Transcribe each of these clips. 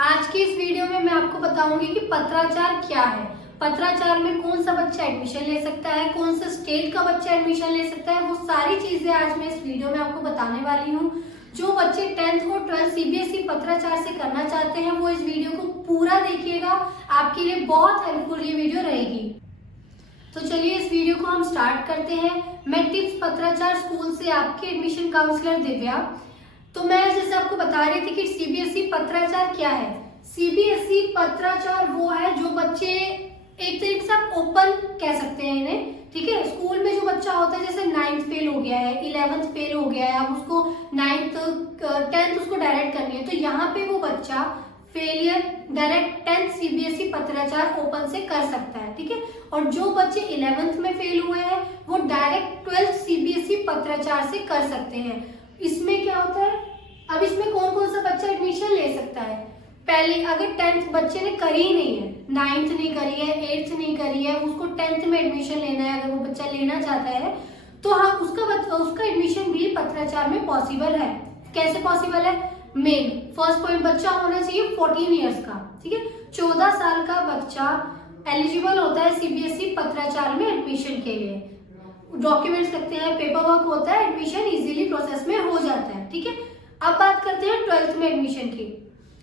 आज की इस वीडियो में मैं आपको बताऊंगी कि पत्राचार क्या है। पत्राचार में कौन सा बच्चा एडमिशन ले सकता है, कौन सा स्टेट का बच्चा एडमिशन ले सकता है, वो सारी चीजें आज मैं इस वीडियो में आपको बताने वाली हूँ। जो बच्चे 10th और 12th सीबीएसई पत्राचार से करना चाहते हैं वो इस वीडियो को पूरा देखिएगा, आपके लिए बहुत हेल्पफुल ये वीडियो रहेगी। तो चलिए इस वीडियो को हम स्टार्ट करते हैं। मैं टिप्स पत्राचार स्कूल से आपके एडमिशन काउंसलर दिव्या। तो मैं जैसे आपको बता रही थी कि सीबीएसई पत्राचार क्या है। सीबीएसई पत्राचार वो है जो बच्चे एक तरीके से आप ओपन कह सकते हैं इन्हें, ठीक है। स्कूल में जो बच्चा होता है जैसे 9th फेल हो गया है, 11th फेल हो गया है, अब उसको 9th 10th उसको डायरेक्ट करनी है, तो यहाँ पे वो बच्चा फेलियर डायरेक्ट 10th सीबीएसई पत्राचार ओपन से कर सकता है, ठीक है। और जो बच्चे 11th में फेल हुए हैं वो डायरेक्ट 12th सीबीएसई पत्राचार से कर सकते हैं। इसमें क्या होता है, अब इसमें कौन कौन सा बच्चा एडमिशन ले सकता है। पहले अगर 10th बच्चे ने करी ही नहीं है, 9th नहीं करी है, 8th नहीं करी है, उसको 10th में एडमिशन लेना है, अगर वो बच्चा लेना चाहता है तो हाँ उसका एडमिशन भी पत्राचार में पॉसिबल है। कैसे पॉसिबल है? मेन फर्स्ट पॉइंट, बच्चा होना चाहिए 14 ईयर्स का, ठीक है। 14 साल का बच्चा एलिजिबल होता है सीबीएसई पत्राचार में एडमिशन के लिए। डॉक्यूमेंट्स लगते हैं, पेपर वर्क होता है, एडमिशन इजीली प्रोसेस में हो जाता है, ठीक है। अब बात करते हैं 12th में एडमिशन की।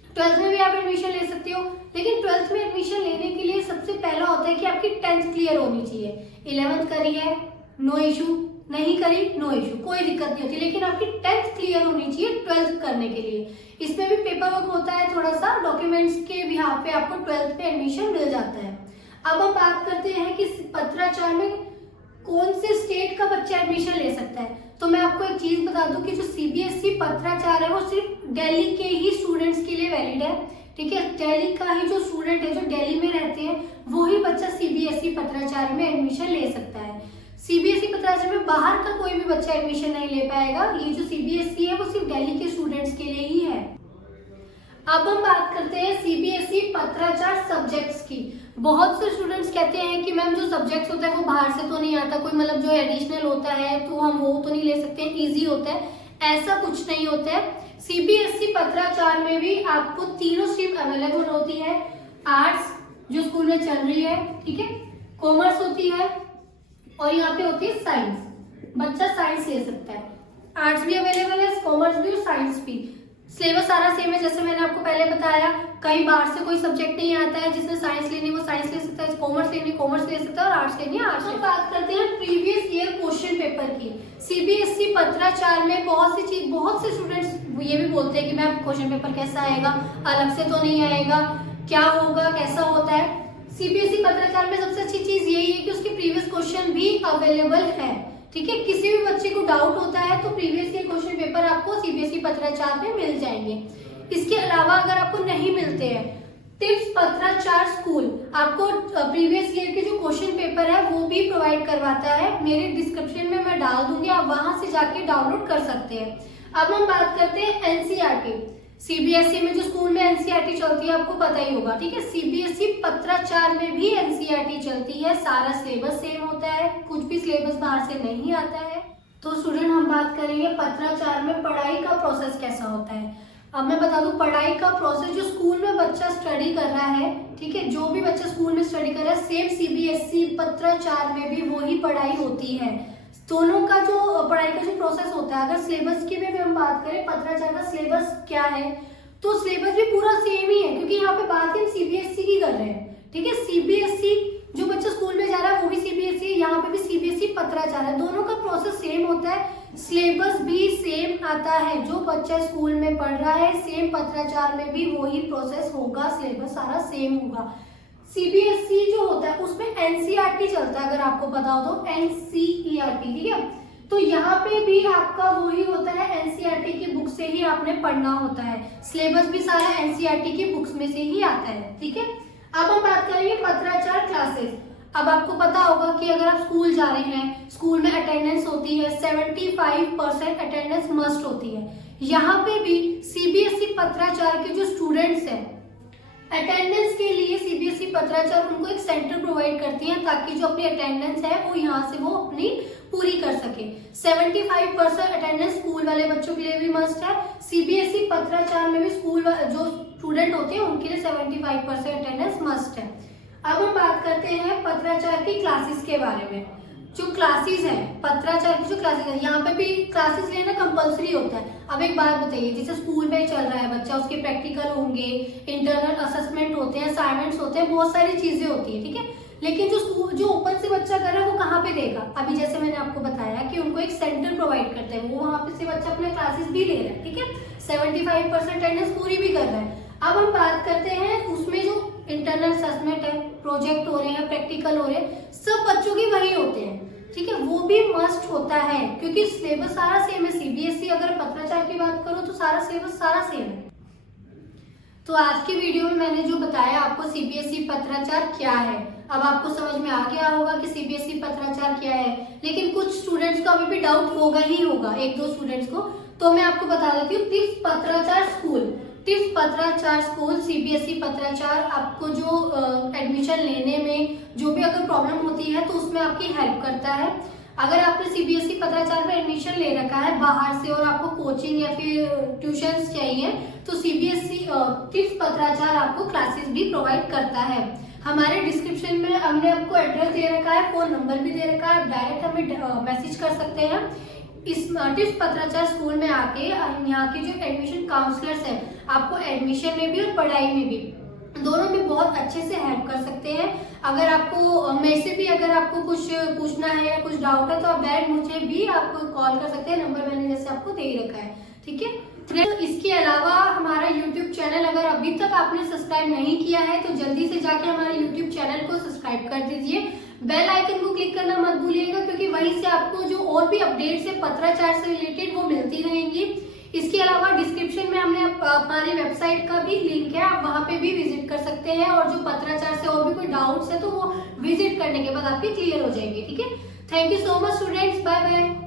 12th में भी आप एडमिशन ले सकते हो, लेकिन 12th में एडमिशन लेने के लिए सबसे पहला होता है कि आपकी 10th क्लियर होनी चाहिए। 11th करी है, नो इशू, नहीं करी, नो इशू, कोई दिक्कत नहीं होती, लेकिन आपकी 10th क्लियर होनी चाहिए 12th करने के लिए। इसमें भी पेपर वर्क होता है थोड़ा सा, डॉक्यूमेंट्स के बिहाफ पे आपको 12th में एडमिशन मिल जाता है। अब हम बात करते हैं कि पत्राचार में कौन से स्टेट का बच्चा एडमिशन ले सकता है। तो मैं आपको एक चीज बता दूं कि जो सीबीएसई पत्राचार है वो सिर्फ दिल्ली के ही स्टूडेंट्स के लिए वैलिड है, ठीक है। दिल्ली का ही जो स्टूडेंट है, जो दिल्ली में रहते हैं, वो ही बच्चा सीबीएसई पत्राचार में एडमिशन ले सकता है। सीबीएसई पत्राचार में बाहर का कोई भी बच्चा एडमिशन नहीं ले पाएगा। ये जो सीबीएसई है वो सिर्फ दिल्ली के स्टूडेंट्स के लिए ही है। अब हम बात करते हैं सीबीएसई पत्राचार सब्जेक्ट्स की। बहुत से स्टूडेंट्स कहते हैं कि मैम जो सब्जेक्ट्स होता है वो बाहर से तो नहीं आता, कोई मतलब जो एडिशनल होता है तो हम वो तो नहीं ले सकते, इजी होता है। ऐसा कुछ नहीं होता है। सीबीएसई पत्राचार में भी आपको तीनों स्ट्रीम अवेलेबल होती है। आर्ट्स जो स्कूल में चल रही है, ठीक है, कॉमर्स होती है और यहाँ पे होती है साइंस। बच्चा साइंस ले सकता है, आर्ट्स भी अवेलेबल है, कॉमर्स भी और साइंस भी। सिलेबस सारा सेम है, जैसे मैंने आपको पहले बताया। कहीं बाहर से कोई सब्जेक्ट नहीं आता है, जिसने साइंस लेनी वो साइंस ले सकता है, कॉमर्स लेनी कॉमर्स ले सकता है और आर्ट्स लेनी आर्ट्स। हम बात करते हैं प्रीवियस ईयर क्वेश्चन पेपर की। सीबीएसई पत्राचार में बहुत से स्टूडेंट्स ये भी बोलते हैं कि मैम क्वेश्चन पेपर कैसा आएगा, अलग से तो नहीं आएगा, क्या होगा, कैसा होता है। सीबीएसई पत्राचार में सबसे अच्छी चीज यही है कि उसके प्रीवियस क्वेश्चन भी अवेलेबल है, ठीक है। किसी भी बच्चे को डाउट होता है तो प्रीवियस ईयर क्वेश्चन पेपर आपको सीबीएसई पत्राचार में मिल जाएंगे। इसके अलावा अगर आपको नहीं मिलते हैं, टिप्स पत्राचार स्कूल आपको प्रीवियस ईयर के जो क्वेश्चन पेपर है वो भी प्रोवाइड करवाता है। मेरे डिस्क्रिप्शन में मैं डाल दूंगी, आप वहां से जाके डाउनलोड कर सकते हैं। अब हम बात करते हैं एनसीईआरटी। सीबीएसई में जो स्कूल में एनसीईआरटी चलती है आपको पता ही होगा, ठीक है। सीबीएसई पत्राचार में भी एनसीईआरटी चलती है, सारा सिलेबस सेम होता है, कुछ भी सिलेबस बाहर से नहीं आता है। तो स्टूडेंट हम बात करेंगे पत्राचार में पढ़ाई का प्रोसेस कैसा होता है। अब मैं बता दूं पढ़ाई का प्रोसेस, जो स्कूल में बच्चा स्टडी कर रहा है, ठीक है, जो भी बच्चा स्कूल में स्टडी कर रहा है, सेम सीबीएसई पत्राचार में भी वही पढ़ाई होती है। दोनों का जो पढ़ाई का जो प्रोसेस होता है, अगर सिलेबस की भी हम बात करें, पत्राचार का सिलेबस क्या है, तो सिलेबस भी पूरा सेम ही है, क्योंकि यहाँ पे बात हम सीबीएसई की कर रहे हैं, ठीक है। सीबीएसई जो बच्चा स्कूल में जा रहा है वो भी सीबीएसई, यहाँ पे भी सीबीएसई पत्राचार है, दोनों का प्रोसेस सेम होता है, सिलेबस भी सेम आता है। जो बच्चा स्कूल में पढ़ रहा है सेम पत्राचार में भी वही प्रोसेस होगा, सिलेबस सारा सेम होगा। सीबीएसई जो होता है उसमें एनसीईआरटी चलता है, अगर आपको पता हो तो एनसीईआरटी, ठीक है। तो यहाँ पे भी आपका वही होता है, एनसीईआरटी की बुक से ही आपने पढ़ना होता है, सिलेबस भी सारा एनसीईआरटी की बुक्स में से ही आता है, ठीक है। अब हम बात करेंगे पत्राचार क्लासेस। अब आपको पता होगा कि अगर आप स्कूल जा रहे हैं, स्कूल में अटेंडेंस होती है, 75% अटेंडेंस मस्ट होती है। यहाँ पे भी सीबीएसई पत्राचार के जो स्टूडेंट्स हैं, अटेंडेंस के लिए सीबीएसई पत्राचार उनको एक सेंटर प्रोवाइड करती है, ताकि जो अपनी अटेंडेंस है वो यहाँ से वो अपनी पूरी कर सके। 75% अटेंडेंस स्कूल वाले बच्चों के लिए भी मस्ट है। सीबीएसई पत्राचार में भी स्कूल जो स्टूडेंट होते हैं उनके लिए 75% अटेंडेंस मस्ट है। अब हम बात करते हैं पत्राचार की क्लासेस के बारे में। जो क्लासेस है, पत्राचार की जो क्लासेस है, यहाँ पे भी क्लासेस लेना कंपलसरी होता है। अब एक बात बताइए, जैसे स्कूल में चल रहा है बच्चा, उसके प्रैक्टिकल होंगे, इंटरनल असेसमेंट होते हैं, असाइनमेंट्स होते हैं, बहुत सारी चीजें होती है, ठीक है। लेकिन जो ओपन से बच्चा कर रहा है वो कहाँ पे देगा? अभी जैसे मैंने आपको बताया कि उनको एक सेंटर प्रोवाइड करते हैं, वो वहाँ पे से बच्चा अपने क्लासेस भी ले रहा है, ठीक है, 75% अटेंडेंस पूरी भी कर रहा है। अब हम बात करते हैं उसमें जो इंटरनल असेसमेंट है, प्रोजेक्ट हो रहे हैं, प्रैक्टिकल हो रहे हैं, सब बच्चों की वही होते हैं, ठीक है, वो भी मस्ट होता है क्योंकि सिलेबस सारा सेम है। सीबीएसई अगर पत्राचार की बात करो तो सारा सिलेबस सारा सेम है। तो आज की वीडियो में मैंने जो बताया आपको सीबीएसई पत्राचार क्या है, अब आपको समझ में आ गया होगा कि सीबीएसई पत्राचार क्या है। लेकिन कुछ स्टूडेंट्स को अभी भी डाउट होगा ही होगा, एक दो स्टूडेंट्स को, तो मैं आपको बता देती हूँ। टिप्स पत्राचार स्कूल, टिप्स पत्राचार स्कूल सीबीएसई पत्राचार आपको जो एडमिशन लेने में जो भी अगर प्रॉब्लम होती है तो उसमें आपकी हेल्प करता है। अगर आपने सीबीएसई पत्राचार में एडमिशन ले रखा है बाहर से और आपको कोचिंग या फिर ट्यूशंस चाहिए तो सीबीएसई टिप्स पत्राचार आपको क्लासेस भी प्रोवाइड करता है। हमारे डिस्क्रिप्शन में हमने आपको एड्रेस दे रखा है, फोन नंबर भी दे रखा है, आप डायरेक्ट हमें मैसेज कर सकते हैं। इस टिप्स पत्राचार स्कूल में आके यहाँ के जो एडमिशन काउंसलर्स हैं आपको एडमिशन में भी और पढ़ाई में भी दोनों में बहुत अच्छे से हेल्प कर सकते हैं। अगर आपको मेरे से भी अगर आपको कुछ पूछना है या कुछ डाउट है तो आप डायरेक्ट मुझे भी आपको कॉल कर सकते हैं, नंबर मैंने जैसे आपको दे रखा है, ठीक है। तो इसके अलावा हमारा YouTube चैनल अगर अभी तक आपने सब्सक्राइब नहीं किया है तो जल्दी से जाके हमारे YouTube चैनल को सब्सक्राइब कर दीजिए। बेल आइकन को क्लिक करना मत भूलिएगा क्योंकि वहीं से आपको जो और भी अपडेट्स है पत्राचार से रिलेटेड वो मिलती रहेंगी। इसके अलावा डिस्क्रिप्शन में हमने हमारी वेबसाइट का भी लिंक है, आप वहाँ पे भी विजिट कर सकते हैं और जो पत्राचार से और भी कोई डाउट्स है तो वो विजिट करने के बाद आपके क्लियर हो जाएंगे, ठीक है। Thank you so much students, bye bye.